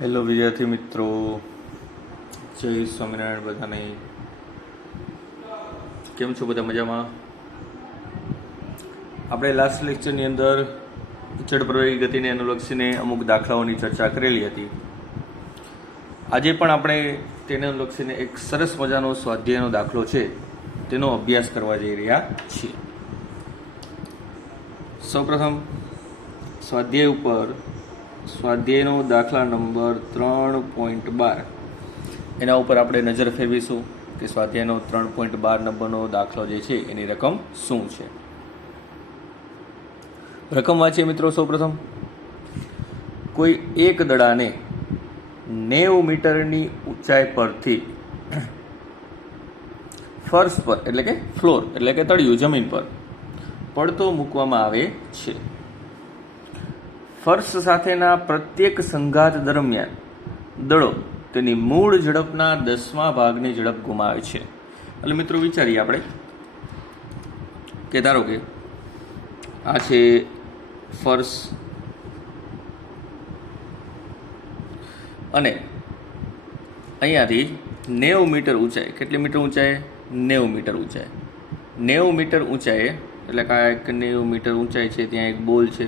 Hello વિદ્યાર્થી મિત્રો, જય સ્વામિનારાયણ. બધાને કેમ છો? બધા મજામાં? આપણે લાસ્ટ લેક્ચરની અંદર જડપ્રવાહી ગતિને અનુલક્ષીને અમુક દાખલાઓની ચર્ચા કરેલી હતી. આજે પણ આપણે તેને અનુલક્ષીને એક સરસ મજાનો સ્વાધ્યાયનો દાખલો છે તેનો અભ્યાસ કરવા જઈ રહ્યા છીએ. સૌપ્રથમ સ્વાધ્યાય ઉપર સ્વાધ્યાયનો દાખલા નંબર 3.12 એના ઉપર આપણે નજર ફેરવીશું કે સ્વાધ્યાયનો 3.12 નંબરનો દાખલો જે છે એની રકમ શું છે. રકમ વાંચીએ મિત્રો. સૌપ્રથમ, કોઈ એક દડાને 90 મીટરની ઊંચાઈ પરથી ફર્શ પર એટલે કે ફ્લોર એટલે કે તળિયું જમીન પર પડતો મૂકવામાં આવે છે. ફર્શ સાથેના પ્રત્યેક સંઘાત દરમિયાન દડો તેની મૂળ ઝડપના 10મા ભાગની ઝડપ ગુમાવે છે. એટલે મિત્રો વિચારીએ આપણે કે ધારો કે આ છે ફર્શ અને અહીંયાથી 90 મીટર ઊંચાઈ. કેટલી મીટર ઊંચાઈ? 90 મીટર ઊંચાઈ. 90 મીટર ઊંચાઈ એટલે કાંઈક 90 મીટર ઊંચાઈ છે. ત્યાં એક બોલ છે,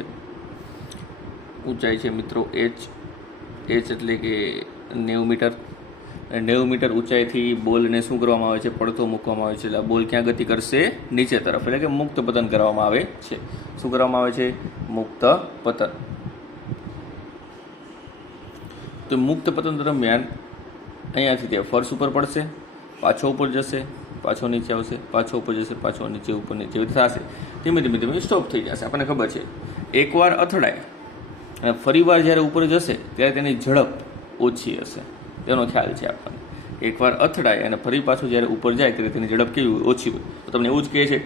ઊંચાઈ છે મિત્રો એચ એટલે કે 90 મીટર. 90 મીટર ઊંચાઈથી બોલને શું કરવામાં આવે છે? પડતો મૂકવામાં આવે છે. એટલે બોલ ક્યાં ગતિ કરશે? નીચે તરફ, એટલે કે મુક્ત પતન કરવામાં આવે છે. શું કરવામાં આવે છે? મુક્ત પતન. તો મુક્ત પતન દરમિયાન અહીંયાથી તે ફર્શ ઉપર પડશે, પાછો ઉપર જશે, પાછો નીચે આવશે, પાછો ઉપર જશે, પાછો નીચે ઉપર નીચે થશે. ધીમે ધીમે ધીમે સ્ટોપ થઈ જશે. આપણને ખબર છે એકવાર અથડાય અને ફરીવાર જ્યારે ઉપર જશે ત્યારે તેની ઝડપ ઓછી હશે. તેનો ખ્યાલ છે આપણને. એકવાર અથડાય અને ફરી પાછું જ્યારે ઉપર જાય ત્યારે તેની ઝડપ કેવી ઓછી હોય. તો તમને એવું જ કહે છે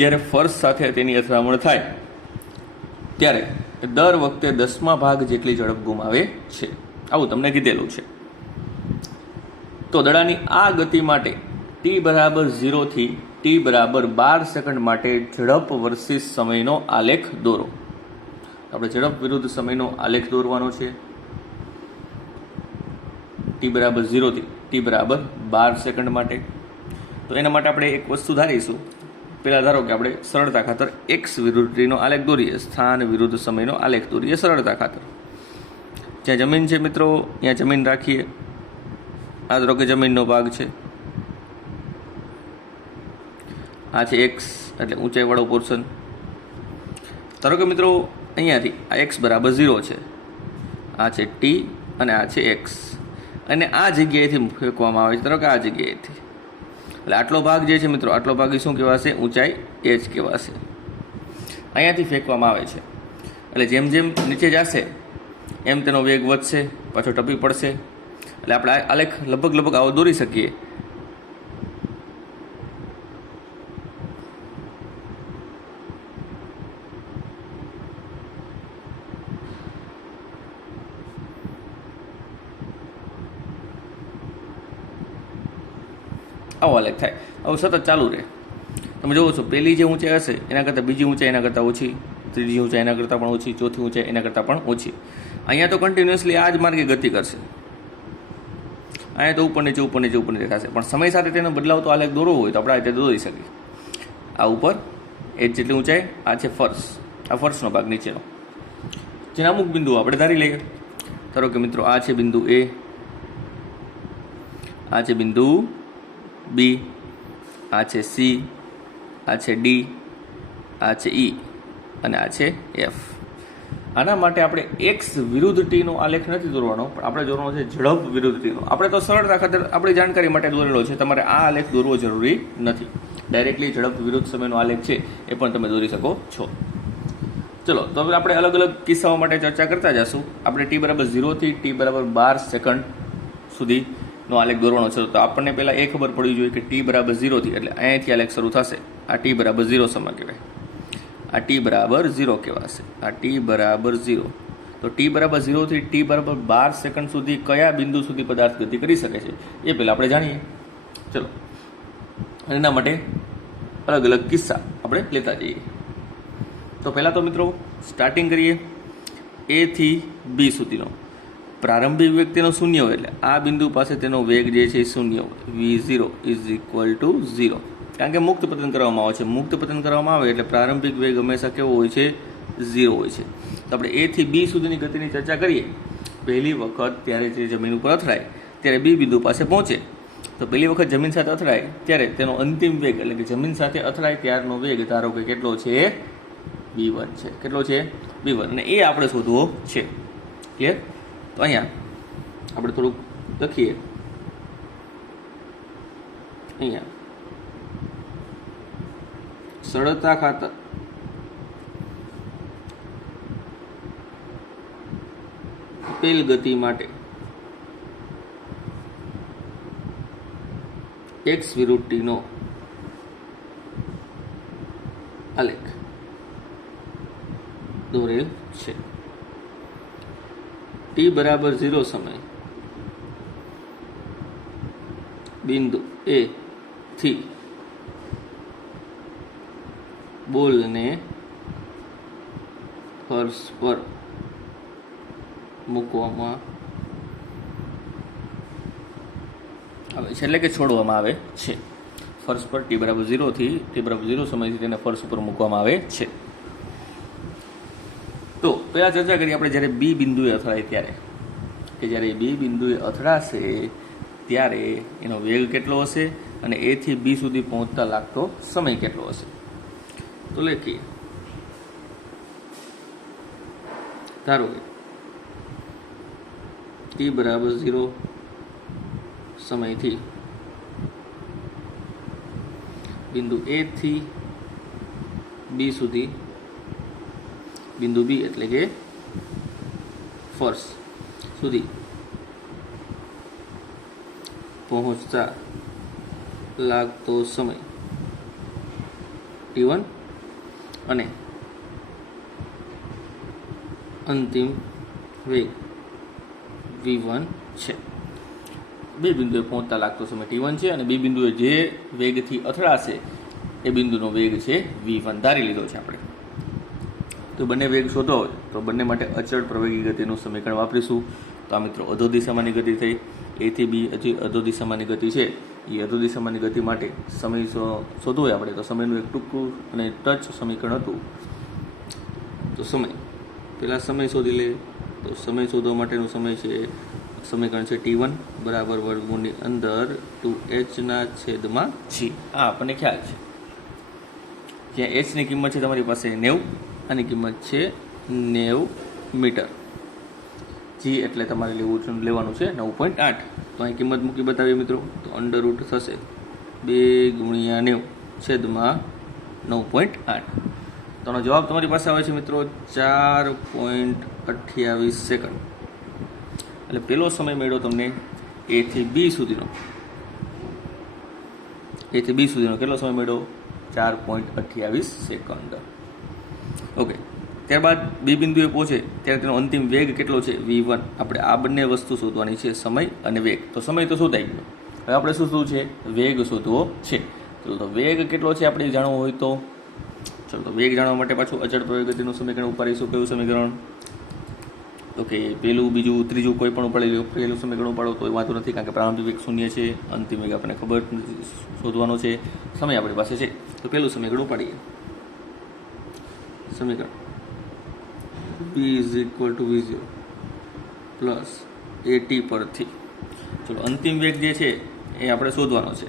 જ્યારે ફર્શ સાથે તેની અથડામણ થાય ત્યારે દર વખતે 10મા ભાગ જેટલી ઝડપ ગુમાવે છે. આવું તમને કીધેલું છે. તો દડાની આ ગતિ માટે t=0 થી t=12 સેકન્ડ માટે ઝડપ વર્સિસ સમયનો આલેખ દોરો. આપણે ઝડપ વિરુદ્ધ સમયનો આલેખ દોરવાનો છે. t=0 થી t=12 સેકન્ડ માટે. તો એના માટે આપણે એક વસ્તુ ધારીશું. પહેલાં ધારો કે આપણે સરળતા ખાતર x વિરુદ્ધ t નો આલેખ દોરીએ, સ્થાન વિરુદ્ધ સમયનો આલેખ દોરીએ સરળતા ખાતર. જ્યાં જમીન છે મિત્રો ત્યાં જમીન રાખીએ. આ ધારો કે જમીનનો ભાગ છે, આ છે x એટલે ઊંચાઈવાળો પોર્શન. ધારો કે મિત્રો અહીંયાથી આ x=0 છે, આ છે t અને આ છે x, અને આ જગ્યાએથી ફેંકવામાં આવે છે. ધારો કે આ જગ્યાએથી, એટલે આટલો ભાગ જે છે મિત્રો, આટલો ભાગ શું કહેવાશે? ઊંચાઈ h કહેવાશે. અહીંયાથી ફેંકવામાં આવે છે એટલે જેમ જેમ નીચે જશે એમ તેનો વેગ વધશે, પાછો ટપી પડશે. એટલે આપણે આલેખ લગભગ આવો દોરી શકીએ. આવો આલેખ થાય. આવું સતત ચાલુ રહે. તમે જોવો છો પહેલી જે ઊંચાઈ હશે એના કરતાં બીજી ઊંચાઈ એના કરતાં ઓછી, ત્રીજી ઊંચાઈ એના કરતાં પણ ઓછી, ચોથી ઊંચાઈ એના કરતાં પણ ઓછી. અહીંયા તો કન્ટિન્યુઅસલી આ જ માર્ગે ગતિ કરશે. અહીંયા તો ઉપર નીચે થશે. પણ સમય સાથે તેનો બદલાવતો આલેખ દોરવો હોય તો આપણે આ રીતે દોરી શકીએ. આ ઉપર એચ જેટલી ઊંચાઈ, આ છે ફર્શ, આ ફર્શનો ભાગ નીચેનો. જેના અમુક બિંદુઓ આપણે ધારી લઈએ. ધારો કે મિત્રો આ છે બિંદુ એ, આ છે બિંદુ બી, આ છે સી, આ છે ડી, આ છે ઈ અને આ છે એફ. આના માટે આપણે એક્સ વિરુદ્ધ ટીનો આલેખ નથી દોરવાનો, પણ આપણે દોરવાનો છે ઝડપ વિરુદ્ધ ટીનો. આપણે તો સરળતા ખાતર આપણી જાણકારી માટે દોરેલો છે. તમારે આ આલેખ દોરવો જરૂરી નથી. ડાયરેક્ટલી ઝડપ વિરુદ્ધ સમયનો આલેખ છે એ પણ તમે દોરી શકો છો. ચલો, તો હવે આપણે અલગ અલગ કિસ્સાઓ માટે ચર્ચા કરતા જશું. આપણે t=0 થી t=12 સેકન્ડ સુધીનો આલેખ દોરવાનો છે. તો આપણને પહેલાં એ ખબર પડવી જોઈએ કે t=0 થી એટલે અહીંયાથી આલેખ શરૂ થશે. આ t=0 સમય કહેવાય, આ t=0 કહેવાશે, આ t=0. તો t=0 થી t=12 સેકન્ડ સુધી કયા બિંદુ સુધી પદાર્થ ગતિ કરી શકે છે એ પહેલાં આપણે જાણીએ. ચલો, એના માટે અલગ અલગ કિસ્સા આપણે લેતા જઈએ. તો પહેલાં તો મિત્રો સ્ટાર્ટિંગ કરીએ એ થી બી સુધીનો. પ્રારંભિક વેગ તેનો શૂન્ય હોય એટલે આ બિંદુ પાસે તેનો વેગ જે છે એ શૂન્ય હોય. v0 ઇઝ ઇક્વલ ટુ 0, કારણ કે મુક્ત પતન કરવામાં આવે છે. મુક્ત પતન કરવામાં આવે એટલે પ્રારંભિક વેગ હંમેશા કેવો હોય છે? 0 હોય છે. તો આપણે a થી b સુધીની ગતિની ચર્ચા કરીએ. પહેલી વખત ત્યારે જે જમીન ઉપર અથડાય ત્યારે બી બિંદુ પાસે પહોંચે, તો પહેલી વખત જમીન સાથે અથડાય ત્યારે તેનો અંતિમ વેગ એટલે કે જમીન સાથે અથડાય ત્યારનો વેગ ધારો કે કેટલો છે? v1 છે. કેટલો છે? v1. અને એ આપણે શોધવો છે. ક્લિયર? તો અહીંયા આપણે થોડુંક લખીએ. અહીંયા સરળતા ખાતર આપેલ ગતિ માટે x વિરુદ્ધ t નો આલેખ દોરેલ છે. t બરાબર 0 સમય બિંદુ a થી બોલને ફર્શ પર મૂકવામાં આવે છે, એટલે કે છોડવામાં આવે છે. ફર્શ પર t બરાબર 0 થી t બરાબર 0 સમયથી તેને ફર્શ ઉપર મૂકવામાં આવે છે. તો પહેલા ચર્ચા કરીએ આપણે જ્યારે બી બિંદુએ અથડાય ત્યારે, કે જ્યારે બી બિંદુએ અથડાશે ત્યારે એનો વેગ કેટલો હશે અને એ થી બી સુધી પહોંચતા લાગતો સમય કેટલો હશે. તો લખીએ. ધારો કે t બરાબર 0 સમયથી બિંદુ a થી બી સુધી, બિંદુ બી એટલે કે ફર્શ સુધી પહોંચતા લાગતો સમય t1 અને અંતિમ વેગ v1 છે. બે બિંદુએ પહોંચતા લાગતો સમય t1 છે અને બી બિંદુએ જે વેગથી અથડાશે એ બિંદુનો વેગ છે v1 ધારી લીધો છે આપણે. તો બંને વેગ શોધો હોય તો બંને માટે અચળ પ્રવેગી ગતિનું સમીકરણ વાપરીશું. તો આ મિત્રો અધો દિશામાંની ગતિ થઈ. એ થી બી હજી અધો દિશામાંની ગતિ છે. એ અધો દિશામાંની ગતિ માટે સમય શોધવો હોય આપણે તો સમયનું એક ટૂંકું અને ટચ સમીકરણ હતું. તો સમય પહેલાં સમય શોધી લે. તો સમય શોધવા માટેનું સમય છે સમીકરણ છે t1 બરાબર વર્ગમૂળની અંદર 2h/g. આ આપણને ખ્યાલ છે. જ્યાં h ની કિંમત છે તમારી પાસે 90, આની કિંમત છે 90 મીટર. g એટલે તમારે લેવાનું છે 9.8. તો અહીં કિંમત મૂકી બતાવીએ મિત્રો. તો અંડર રૂટ થશે 2×90/9.8. તો આનો જવાબ તમારી પાસે આવે છે મિત્રો 4.28 સેકન્ડ. એટલે પહેલો સમય મળ્યો તમને એ થી બી સુધીનો. એ થી બી સુધીનો કેટલો સમય મળ્યો? 4.28 સેકન્ડ. ઓકે. ત્યારબાદ બી બિંદુએ પહોંચે ત્યારે તેનો અંતિમ વેગ કેટલો છે? v1. આપણે આ બંને વસ્તુ શોધવાની છે, સમય અને વેગ. તો સમય તો શોધાઈ ગયો. હવે આપણે શું શોધવું છે? વેગ શોધવો છે. તો વેગ કેટલો છે આપણે જાણવું હોય તો ચલો, તો વેગ જાણવા માટે પાછું અચળ પ્રવેગ ગતિનું સમીકરણ ઉપાડીશું. કયું સમીકરણ? ઓકે, પહેલું, બીજું, ત્રીજું કોઈ પણ ઉપાડી. પહેલું સમીકરણ ઉપાડો તો વાંધો નથી, કારણ કે પ્રારંભિક વેગ શૂન્ય છે, અંતિમ વેગ આપણને ખબર શોધવાનો છે, સમય આપણી પાસે છે. તો પહેલું સમીકરણ ઉપાડીએ. સમીકરણ v is equal to v0 plus at પરથી ચલો અંતિમ વેગ જે છે એ આપણે શોધવાનો છે.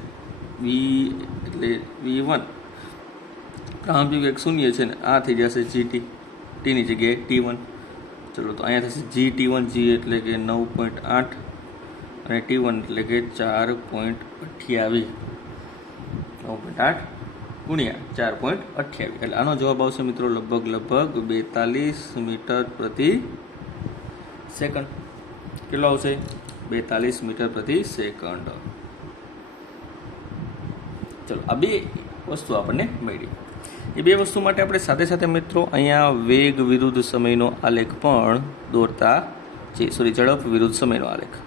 v એટલે v1, પ્રારંભિક વેગ શૂન્ય છે ને આ થઈ જશે gt, ટીની જગ્યાએ t1. ચલો તો અહીંયા થશે gt1, g એટલે કે 9.8 અને t1 એટલે કે 4.28. 9.8 ગુણ્યા 4.28 એટલે આનો જવાબ આવશે મિત્રો લગભગ 42 મીટર પ્રતિ સેકન્ડ. કેટલો આવશે? 42 મીટર પ્રતિ સેકન્ડ. ચલો, આ બે વસ્તુ આપણને મળી. એ બે વસ્તુ માટે આપણે સાથે સાથે મિત્રો અહીંયા વેગ વિરુદ્ધ સમયનો આલેખ પણ દોરતા છે. ઝડપ વિરુદ્ધ સમયનો આલેખ.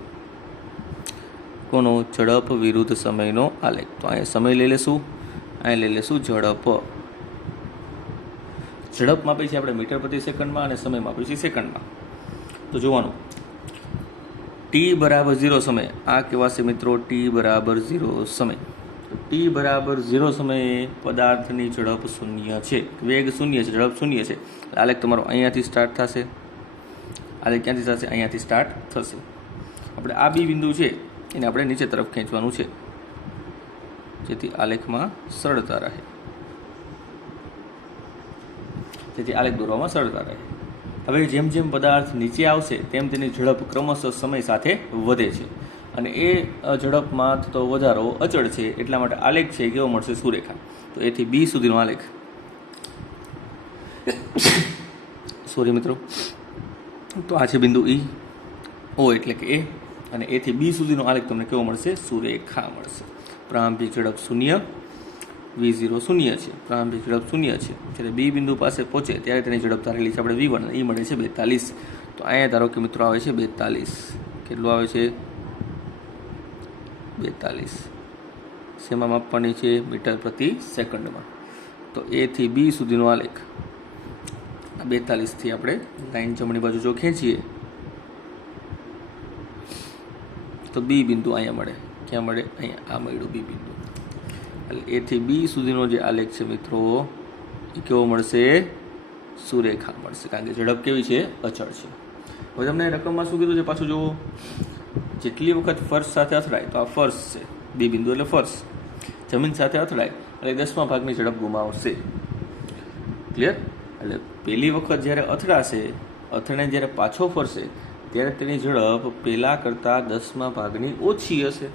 કોનો? ઝડપ વિરુદ્ધ સમયનો આલેખ. તો અહીંયા સમય લઈ લેશું, અહીં લઈ લેશું ઝડપ. ઝડપ માપી છે આપણે મીટર પ્રતિ સેકન્ડમાં અને સમય માપી છે સેકન્ડમાં. તો જોવાનું ટી બરાબર 0 સમય આ કહેવાશે મિત્રો ટી બરાબર 0 સમય. તો ટી બરાબર 0 સમયે પદાર્થની ઝડપ શૂન્ય છે, વેગ શૂન્ય છે, ઝડપ શૂન્ય છે. આલેખ તમારો અહીંયાથી સ્ટાર્ટ થશે. આલેખ ક્યાંથી થશે? અહીંયાથી સ્ટાર્ટ થશે. આપણે આ બી બિંદુ છે એને આપણે નીચે તરફ ખેંચવાનું છે જેથી આલેખમાં સરળતા રહે, જેથી આલેખ દોરવામાં સરળતા રહે. હવે જેમ જેમ પદાર્થ નીચે આવશે તેમ તેની ઝડપ ક્રમશઃ સમય સાથે વધે છે અને એ ઝડપમાં થતો વધારો અચળ છે. એટલા માટે આલેખ છે કેવો મળશે? સુરેખા. તો એથી બી સુધીનો આલેખ, સોરી મિત્રો, તો આ છે બિંદુ ઈ, ઓ એટલે કે એ, અને એથી બી સુધીનો આલેખ તમને કેવો મળશે? સુરેખા મળશે. પ્રારંભિક ઝડપ શૂન્ય, v0 શૂન્ય છે, પ્રારંભિક ઝડપ શૂન્ય છે. જ્યારે બી બિંદુ પાસે પહોંચે ત્યારે તેની ઝડપ ધારેલી છે આપણે v1, એ મળે છે 42. તો અહીંયા ધારો કે મિત્રો આવે છે 42. કેટલું આવે છે? 42. શેમાં માપવાની છે? મીટર પ્રતિ સેકન્ડમાં. તો એથી બી સુધીનો આલેખ 42થી આપણે લાઈન જમણી બાજુ જો ખેંચીએ તો બી બિંદુ અહીંયા મળે. ક્યાં મળે? અહીંયા આ મળ્યું બી બિંદુ. એટલે એથી બી સુધીનો જે આલેખ છે મિત્રો એ કેવો મળશે? સુરેખા મળશે, કારણ કે ઝડપ કેવી છે? અચળ છે. હવે તમને રકમમાં શું કીધું છે પાછું જુઓ. જેટલી વખત ફર્શ સાથે અથડાય, તો આ ફર્શ છે, બી બિંદુ એટલે ફર્શ, જમીન સાથે અથડાય એટલે 10મા ભાગની ઝડપ ગુમાવશે. ક્લિયર? એટલે પહેલી વખત જ્યારે અથડાશે, અથડાઈને જ્યારે પાછો ફરશે ત્યારે તેની ઝડપ પહેલાં કરતાં 10મા ભાગની ઓછી હશે,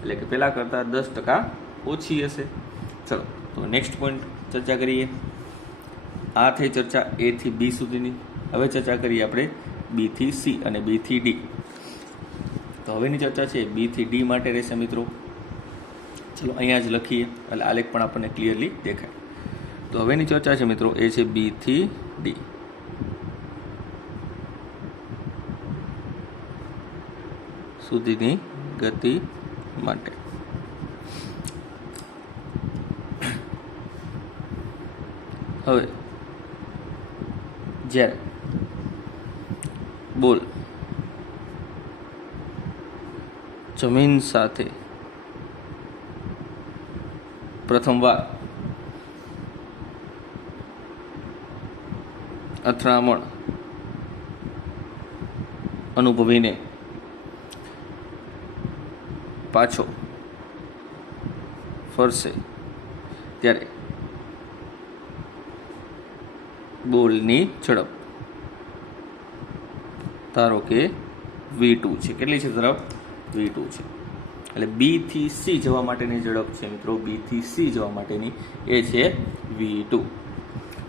એટલે કે પહેલાં કરતાં 10% ઓછી હશે. ચલો તો નેક્સ્ટ પોઈન્ટ ચર્ચા કરીએ. આ થઈ ચર્ચા એ થી બી સુધીની. હવે ચર્ચા કરીએ આપણે બી થી સી અને બી થી ડી. તો હવેની ચર્ચા છે બી થી ડી માટે રહેશે મિત્રો. ચલો અહીંયા જ લખીએ એટલે આલેખ પણ આપણને ક્લિયરલી દેખાય. તો હવેની ચર્ચા છે મિત્રો એ છે બી થી ડી. સુધીની ગતિ માટે. હવે જ્યારે બોલ જમીન સાથે પ્રથમવાર અથડામણ અનુભવીને પાછો ફરશે ત્યારે બોલની ઝડપ ધારો કે v2 છે. કેટલી છે ઝડપ? v2 છે. એટલે બી થી સી જવા માટેની ઝડપ છે મિત્રો, બી થી સી જવા માટેની એ છે v2.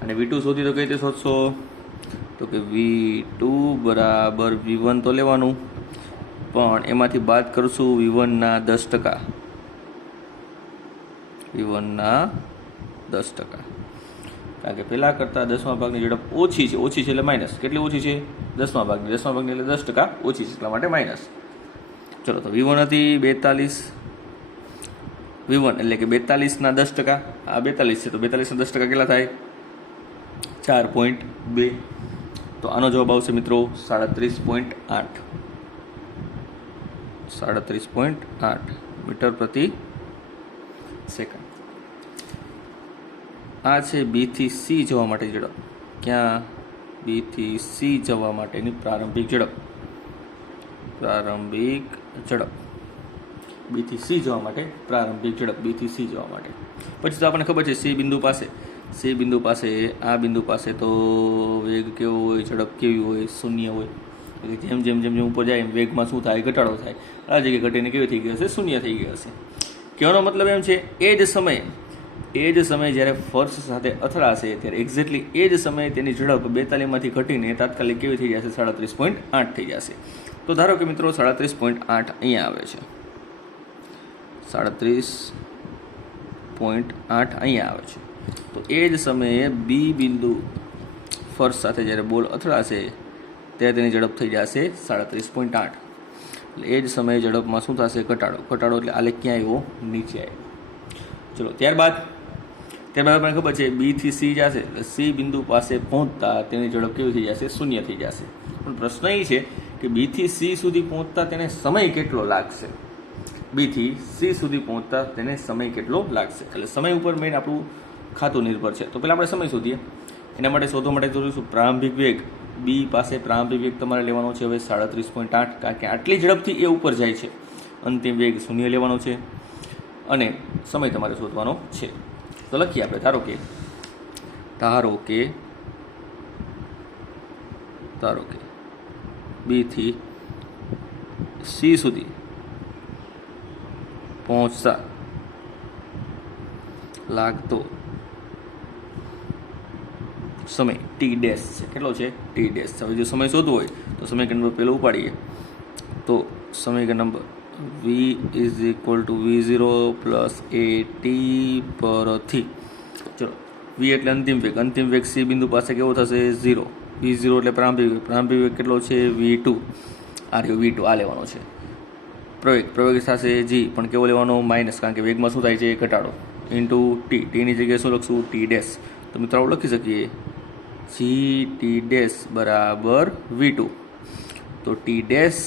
અને v2 શોધી તો કઈ રીતે શોધશો? તો કે v2 બરાબર v1 તો લેવાનું, પણ એમાંથી બાદ કરશું v1ના 10%, v1ના 10%, કારણ કે પહેલાં કરતાં 10મા ભાગની ઝડપ ઓછી છે. ઓછી છે એટલે માઇનસ. કેટલી ઓછી છે? 10મા ભાગની. 10મા ભાગની એટલે 10% ઓછી છે, એટલા માટે માઇનસ. ચલો તો v1 હતી 42, v1 એટલે કે 42ના 10%. આ 42 છે તો 42ના 10% કેટલા થાય? 4.2. તો આનો જવાબ આવશે મિત્રો 37.8. 37.8 મીટર પ્રતિ સેકન્ડ. આ છે બી થી સી જવા માટેની ઝડપ. ક્યાં? બી થી સી જવા માટેની પ્રારંભિક ઝડપ. પ્રારંભિક ઝડપ બી થી સી જવા માટે પ્રારંભિક ઝડપ બી થી સી જવા માટે. પછી તો આપણને ખબર છે સી બિંદુ પાસે, સી બિંદુ પાસે આ બિંદુ પાસે તો વેગ કેવો હોય? ઝડપ કેવી હોય? શૂન્ય હોય. એટલે જેમ જેમ જેમ જેમ ઉપર જાય એમ વેગમાં શું થાય? ઘટાડો થાય. આ જગ્યાએ ઘટીને કેવી થઈ ગઈ હશે? શૂન્ય થઈ ગઈ હશે. કહેવાનો મતલબ એમ છે એ જ સમયે જ્યારે ફર્શ સાથે અથડાશે ત્યારે એક્ઝેક્ટલી એ જ સમયે તેની ઝડપ 42માંથી ઘટીને તાત્કાલિક કેવી થઈ જશે? 37.8 થઈ જશે. તો ધારો કે મિત્રો 37.8 અહીંયા આવે છે, 37.8 અહીંયા આવે છે. તો એ જ સમયે બી બિંદુ ફર્શ સાથે જ્યારે બોલ અથડાશે ત્યારે તેની ઝડપ થઈ જશે 37.8. એટલે એ જ સમયે ઝડપમાં શું થશે? ઘટાડો. ઘટાડો એટલે આલેખ ક્યાં આવ્યો? નીચે આવ્યો. ચલો ત્યારબાદ આપણને ખબર છે બી થી સી જશે એટલે સી બિંદુ પાસે પહોંચતા તેની ઝડપ કેવી થઈ જશે? શૂન્ય થઈ જશે. પણ પ્રશ્ન એ છે કે બીથી સી સુધી પહોંચતા તેને સમય કેટલો લાગશે. બીથી સી સુધી પહોંચતા તેને સમય કેટલો લાગશે. એટલે સમય ઉપર મેઇન આપણું ખાતું નિર્ભર છે. તો પહેલાં આપણે સમય શોધીએ. એના માટે શોધવા માટે જોઈશું પ્રારંભિક વેગ. બી પાસે પ્રારંભિક વેગ તમારે લેવાનો છે હવે 37.8, કારણ કે આટલી ઝડપથી એ ઉપર જાય છે. અંતિમ વેગ 0 લેવાનો છે અને સમય તમારે શોધવાનો છે. તો લખીએ આપણે. ધારો કે બીથી સી સુધી પહોંચતા લાગતો સમય ટી ડેશ છે. કેટલો છે? T dash. હવે જો સમય શોધવો હોય તો સમીકરણ નંબર પહેલું ઉપાડીએ. તો સમીકરણ number v is equal to V0 plus AT પરથી, ચલો વી એટલે અંતિમ વેગ સી બિંદુ પાસે કેવો થશે? 0. V0 એટલે પ્રારંભિક વેગ કેટલો છે? V2. આ રહ્યો V2, આ લેવાનો છે. પ્રવેગ થશે G, પણ કેવો લેવાનો? માઇનસ, કારણ કે વેગમાં શું થાય છે? ઘટાડો. Into T. ટીની જગ્યાએ શું લખશું? T dash. તો મિત્રો આપણે લખી શકીએ GT ડેશ બરાબર V2. તો ટી ડેશ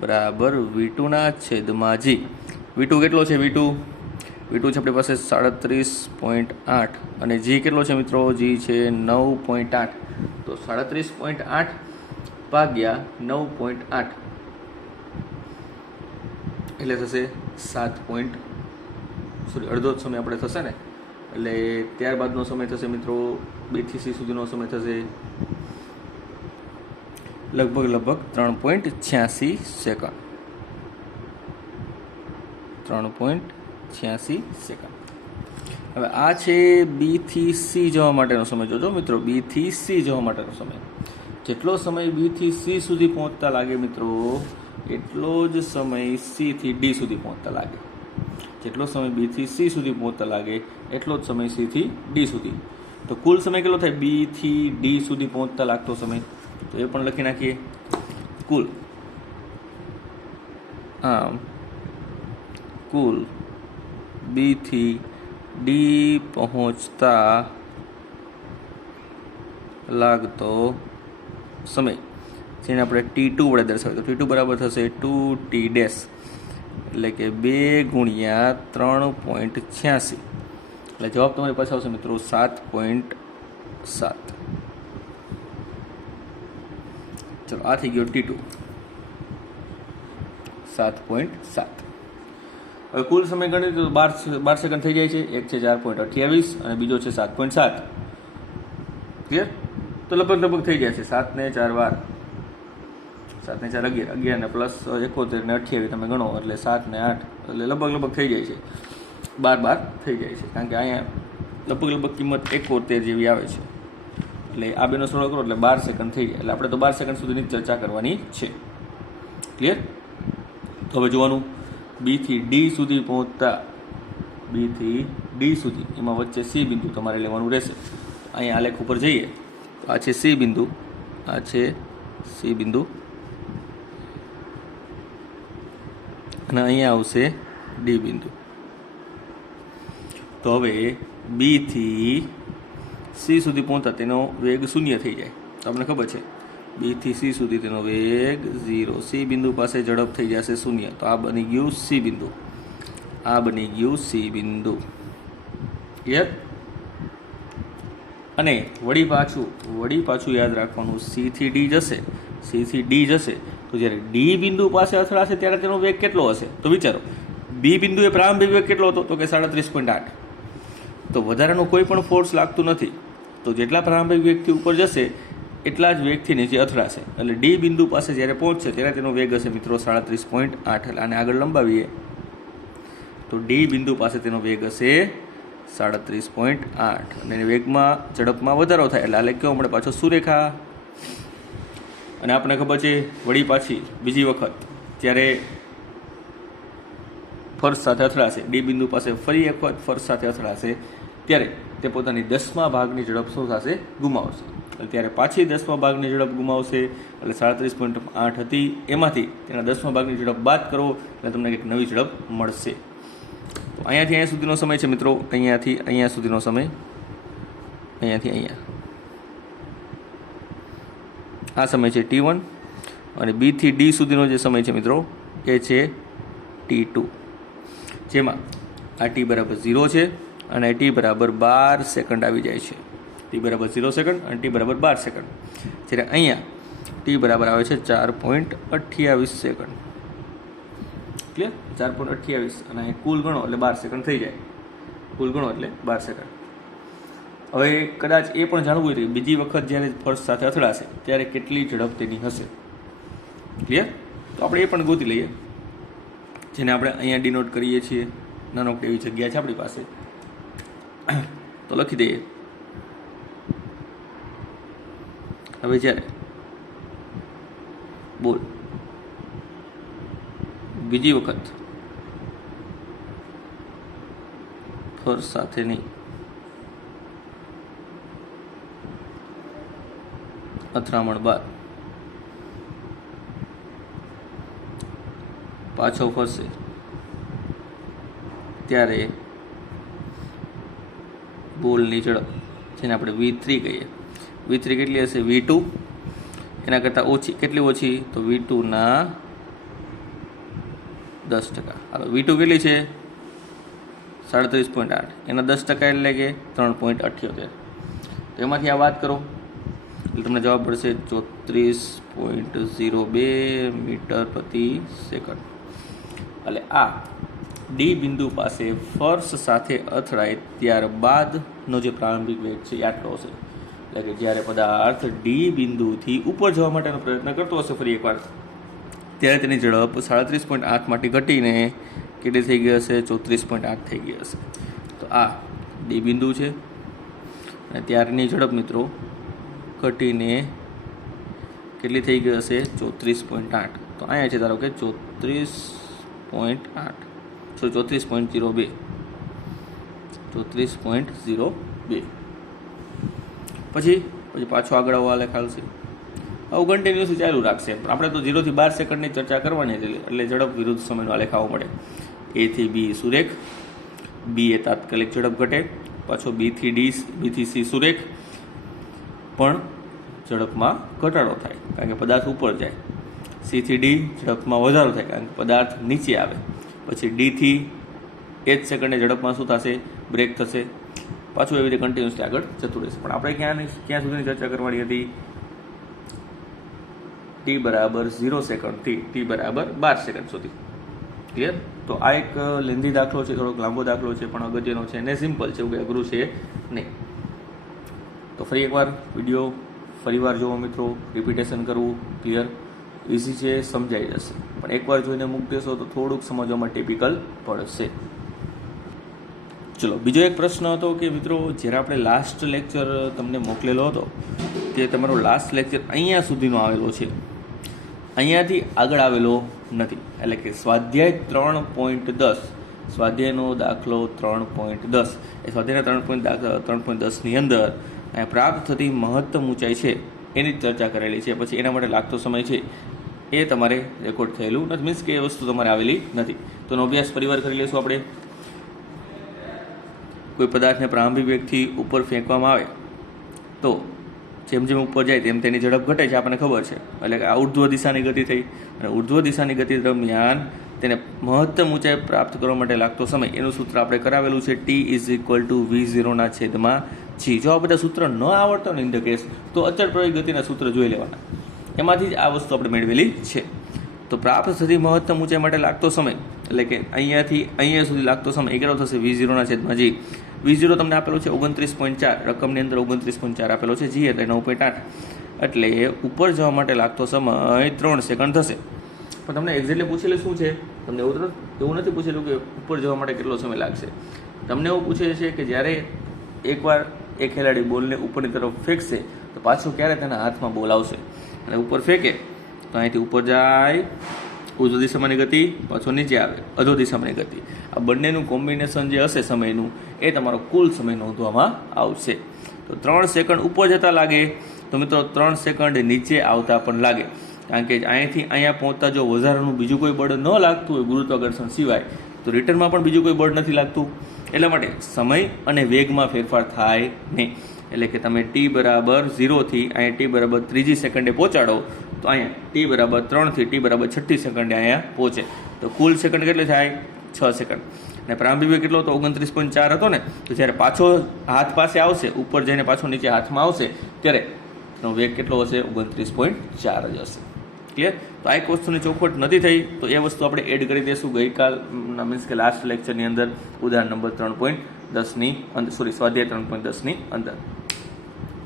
બરાબર V2 ના છેદમાં G. V2 કેટલો છે? V2 છે આપણી પાસે 37.8 અને G કેટલો છે મિત્રો? G છે 9.8. તો 37.8 ભાગ્યા 9.8 એટલે થશે 7. અડધો જ સમય આપણે થશે ને, એટલે ત્યારબાદનો સમય થશે મિત્રો 2 થી સી સુધીનો સમય થશે લગભગ 3.86 સેકન્ડ. 3.86 સેકન્ડ. હવે આ છે બી થી સી જવા માટેનો સમય. જોજો મિત્રો, બી થી સી જવા માટેનો સમય. જેટલો સમય બી થી સી સુધી પહોંચતા લાગે મિત્રો, એટલો જ સમય સી થી ડી સુધી પહોંચતા લાગે. જેટલો સમય બી થી સી સુધી પહોંચતા લાગે એટલો જ સમય સી થી ડી સુધી. તો કુલ સમય કેટલો થાય બી થી ડી સુધી પહોંચતા લાગતો સમય? તો એ પણ લખી નાખીએ. કુલ બી થી ડી પહોંચતા લાગતો સમય, જેને આપણે T2 વડે દર્શાવીએ. તો T2 બરાબર થશે 2T ડેશ, એટલે કે 2 ગુણ્યા 3.86. એટલે જવાબ તમારી પાસે આવશે મિત્રો 7.7. ચલો, આ થઈ ગયો T2, 7.7. હવે કુલ સમય ગણીએ તો 12 સેકન્ડ થઈ જાય છે. એક છે 4.28 અને બીજો છે 7.7. ક્લિયર? તો લગભગ થઈ જાય છે 7 ને 4 વાર, 7 ને 4 11 ને પ્લસ 71 ને 28 તમે ગણો એટલે 7 ને 8 એટલે લગભગ થઈ જાય છે 12 થઈ જાય છે. કારણ કે અહીંયા લગભગ કિંમત 71 જેવી આવે છે. એટલે આ બેનો સરળ કરો એટલે 12 સેકન્ડ થઈ જાય. એટલે આપણે તો 12 સેકન્ડ સુધીની ચર્ચા કરવાની છે. ક્લિયર? તો હવે જોવાનું બી થી ડી સુધી પહોંચતા, બી થી ડી સુધી, એમાં વચ્ચે સી બિંદુ તમારે લેવાનું રહેશે. અહીંયા આલેખ ઉપર જઈએ તો આ છે સી બિંદુ, આ છે સી બિંદુ અને અહીંયા આવશે ડી બિંદુ. તો હવે બી થી સી સુધી પહોંચતા તેનો વેગ 0 થઈ જાય. તો આપણને ખબર છે બી થી સી સુધી તેનો વેગ 0. સી બિંદુ પાસે ઝડપ થઈ જશે 0. તો આ બની ગયું સી બિંદુ, આ બની ગયું સી બિંદુ. ક્લિયર? અને વળી પાછું યાદ રાખવાનું, સી થી ડી જશે તો જ્યારે ડી બિંદુ પાસે અથડાશે ત્યારે તેનો વેગ કેટલો હશે? તો વિચારો, બી બિંદુએ પ્રારંભિક વેગ કેટલો હતો? તો કે 37.8. તો વધારાનું કોઈ પણ ફોર્સ લાગતું નથી. તો જેટલા પ્રારંભિક વેગથી ઉપર જશે એટલા જ વેગથી નીચે અથડાશે. એટલે ડી બિંદુ પાસે જ્યારે પહોંચશે ત્યારે તેનો વેગ હશે મિત્રો 37.8. એટલે આને આગળ લંબાવીએ તો ડી બિંદુ પાસે તેનો વેગ હશે 37.8 અને વેગમાં ઝડપમાં વધારો થાય એટલે આલેખ કેવો મળે? પાછો સુરેખા. અને આપણે ખબર છે વળી પાછી બીજી વખત જ્યારે ફર્શ સાથે અથડાશે, ડી બિંદુ પાસે ફરી એક વખત ફર્શ સાથે અથડાશે ત્યારે તે પોતાની 10મા ભાગની ઝડપ શું થશે? ગુમાવશે. ત્યારે પાછી 10મા ભાગની ઝડપ ગુમાવશે. એટલે 37.8 હતી એમાંથી તેના 10મા ભાગની ઝડપ બાદ કરો એટલે તમને કંઈક નવી ઝડપ મળશે. તો અહીંયાથી અહીંયા સુધીનો સમય છે મિત્રો, અહીંયાથી અહીંયા સુધીનો સમય, અહીંયાથી અહીંયા આ સમય છે T1 અને B થી D સુધીનો જે સમય છે મિત્રો એ છે T2, જેમાં આ T બરાબર 0 છે અને T બરાબર 12 સેકન્ડ આવી જાય છે. T બરાબર 0 સેકન્ડ અને T બરાબર 12 સેકન્ડ. જ્યારે અહીંયા T બરાબર આવે છે 4.28 સેકન્ડ. ક્લિયર? 4.28 અને અહીં કુલ ગણો એટલે 12 સેકન્ડ થઈ જાય. કુલ ગણો એટલે 12 સેકન્ડ. હવે કદાચ એ પણ જાણવું હોય કે બીજી વખત જ્યારે ફર્સ્ટ સાથે અથડાશે ત્યારે કેટલી ઝડપ તેની હશે. ક્લિયર? તો આપણે એ પણ ગોતી લઈએ, જેને આપણે અહીંયા ડિનોટ કરીએ છીએ. નાનો એવી જગ્યા છે આપણી પાસે, તો લખી દઈએ. હવે જ્યારે બોલ બીજી વખત ફર્સ્ટ સાથેની અથડામણ બાદ પાછો ફરશે ત્યારે બોલની ઝડપ, જેને આપણે V3 કહીએ, V3 કેટલી હશે? V2 એના કરતાં ઓછી. કેટલી ઓછી? તો V2 ના 10%. હાલો, V2 કેટલી છે? 37.8. એના 10% એટલે કે 3.78. તો એમાંથી આ વાત કરો એટલે તમને જવાબ પડશે 34.02 મીટર પ્રતિ સેકન્ડ. એટલે આ ડી બિંદુ પાસે ફર્સ્ટ સાથે અથડાય ત્યારબાદનો જે પ્રારંભિક વેગ છે એ આટલો હશે. એટલે કે જ્યારે પદાર્થ ડી બિંદુથી ઉપર જવા માટેનો પ્રયત્ન કરતો હશે ફરી એકવાર, ત્યારે તેની ઝડપ 37.8 માંથી ઘટીને કેટલી થઈ ગઈ હશે? 34.8 થઈ ગઈ હશે. તો આ ડી બિંદુ છે અને ત્યારની ઝડપ મિત્રો ઘટીને કેટલી થઈ ગઈ હશે? 34.8. તો અહીંયા છે ધારો કે 34.8, સોરી 34.02, 34.02. પછી પાછો આગળ આવવા ખ્યાલ છે. આવું કન્ટિન્યુઅસલી ચાલુ રાખશે. આપણે તો 0 થી 12 સેકન્ડની ચર્ચા કરવાની હતી, એટલે ઝડપ વિરુદ્ધ સમયનો આલેખ આવવો મળે. A થી B સુરેખ, B એ તાત્કાલિક ઝડપ ઘટે, પાછો B થી D, B થી C સુરેખ, પણ ઝડપમાં ઘટાડો થાય કારણ કે પદાર્થ ઉપર જાય. C થી D ઝડપમાં વધારો થાય કારણ કે પદાર્થ નીચે આવે. પછી D થી એ જ સેકન્ડે ઝડપમાં શું થશે? બ્રેક થશે. પાછું એવી રીતે કન્ટિન્યુઅસલી આગળ જતું રહેશે. પણ આપણે ક્યાં સુધીની ચર્ચા કરવાની હતી? T બરાબર 0 સેકન્ડથી T બરાબર 12 સેકન્ડ સુધી. ક્લિયર? તો આ એક લેન્ધી દાખલો છે, થોડોક લાંબો દાખલો છે, પણ અગત્યનો છે અને સિમ્પલ છે, એવું કંઈ અઘરું છે નહીં. તો ફરી એકવાર વિડીયો ફરીવાર જોવો મિત્રો, રિપીટેશન કરવું. ક્લિયર? ઇઝી છે, સમજાઈ જશે. પણ એકવાર જોઈને મૂકી દેશો તો થોડુંક સમજવામાં ટિપિકલ પડશે. ચલો, બીજો એક પ્રશ્ન હતો કે મિત્રો, જ્યારે આપણે લાસ્ટ લેક્ચર તમને મોકલેલો હતો તે તમારો લાસ્ટ લેક્ચર અહીંયા સુધીનો આવેલો છે, અહીંયાથી આગળ આવેલો નથી. એટલે કે સ્વાધ્યાય 3.10, સ્વાધ્યાયનો દાખલો 3.10, એ સ્વાધ્યાયના 3.10ની અંદર પ્રાપ્ત થતી મહત્તમ ઊંચાઈ છે એની ચર્ચા કરેલી છે. પછી એના માટે લાગતો સમય છે એ તમારે રેકોર્ડ થયેલું નથી, મીન્સ કે એ વસ્તુ તમારે આવેલી નથી. તો એનો અભ્યાસ પરિવાર કરી લઈશું આપણે. કોઈ પદાર્થને પ્રારંભિક વેગથી ઉપર ફેંકવામાં આવે તો જેમ જેમ ઉપર જાય તેમ તેની ઝડપ ઘટે છે, આપણને ખબર છે. એટલે કે આ ઉર્ધ્વ દિશાની ગતિ થઈ અને ઉર્ધ્વ દિશાની ગતિ દરમિયાન તેને મહત્તમ ઊંચાઈ પ્રાપ્ત કરવા માટે લાગતો સમય, એનું સૂત્ર આપણે કરાવેલું છે T = V0/G. જો આ બધા સૂત્ર ન આવડતા હોય ઇન ધ કેસ તો અચળ પ્રવાહી ગતિના સૂત્ર જોઈ લેવાના, એમાંથી જ આ વસ્તુ આપણે મેળવેલી છે. તો પ્રાપ્ત થતી મહત્તમ ઊંચાઈ માટે લાગતો સમય એટલે કે અહીંયાથી અહીંયા સુધી લાગતો સમય એ કેટલો થશે? V0/G. V0 તમને આપેલો છે 29.4, રકમની અંદર 29.4 આપેલો છે, G એટલે 9.8, એટલે ઉપર જવા માટે લાગતો સમય 3 સેકન્ડ થશે. પણ તમને એક્ઝેક્ટલી પૂછેલું શું છે? તમને એવું નથી પૂછેલું કે ઉપર જવા માટે કેટલો સમય લાગશે. તમને એવું પૂછે છે કે જ્યારે એકવાર એ ખેલાડી બોલને ઉપરની તરફ ફેંકશે તો પાછો ક્યારે તેના હાથમાં બોલ આવશે. અને ઉપર ફેંકે તો અહીંથી ઉપર જાય, ઉર્ધ્વ દિશામાંની ગતિ, પાછો નીચે આવે અધો દિશામાંની ગતિ. આ બંનેનું કોમ્બિનેશન જે હશે સમયનું, એ તમારો કુલ સમય નોંધવામાં આવશે. તો 3 સેકન્ડ ઉપર જતા લાગે તો મિત્રો 3 સેકન્ડ નીચે આવતા પણ લાગે, કારણ કે અહીંથી અહીંયા પહોંચતા જો વધારાનું બીજું કોઈ બળ ન લાગતું હોય ગુરુત્વાકર્ષણ સિવાય, તો રિટર્નમાં પણ બીજું કોઈ બળ નથી લાગતું. એટલા માટે સમય અને વેગમાં ફેરફાર થાય નહીં. એટલે કે તમે t બરાબર 0થી અહીંયા t બરાબર 3 સેકન્ડે પહોંચાડો તો અહીંયા t બરાબર 3થી t બરાબર 6 સેકન્ડે અહીંયા પહોંચે. તો કુલ સેકન્ડ કેટલી થાય? 6 સેકન્ડ. અને પ્રારંભિક વેગ કેટલો હતો? 29.4 હતો ને. તો જ્યારે પાછો હાથ પાસે આવશે, ઉપર જઈને પાછો નીચે હાથમાં આવશે, ત્યારે એનો વેગ કેટલો હશે? 29.4 જ હશે. ક્લિયર? તો આ એક વસ્તુની ચોખવટ નથી થઈ, તો એ વસ્તુ આપણે એડ કરી દઈશું ગઈકાલના મીન્સ કે લાસ્ટ લેક્ચરની અંદર, ઉદાહરણ નંબર 3.10ની અંદર, સ્વાધ્યાય 3.10ની અંદર.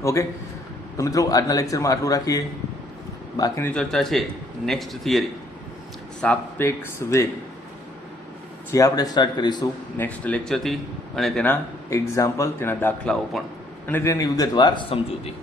ઓકે, તો મિત્રો આજના લેક્ચરમાં આટલું રાખીએ. બાકીની ચર્ચા છે નેક્સ્ટ થિયરી, સાપેક્ષ વેગ, જે આપણે સ્ટાર્ટ કરીશું નેક્સ્ટ લેક્ચરથી, અને તેના એક્ઝામ્પલ, તેના દાખલાઓ પણ, અને તેની વિગતવાર સમજૂતી.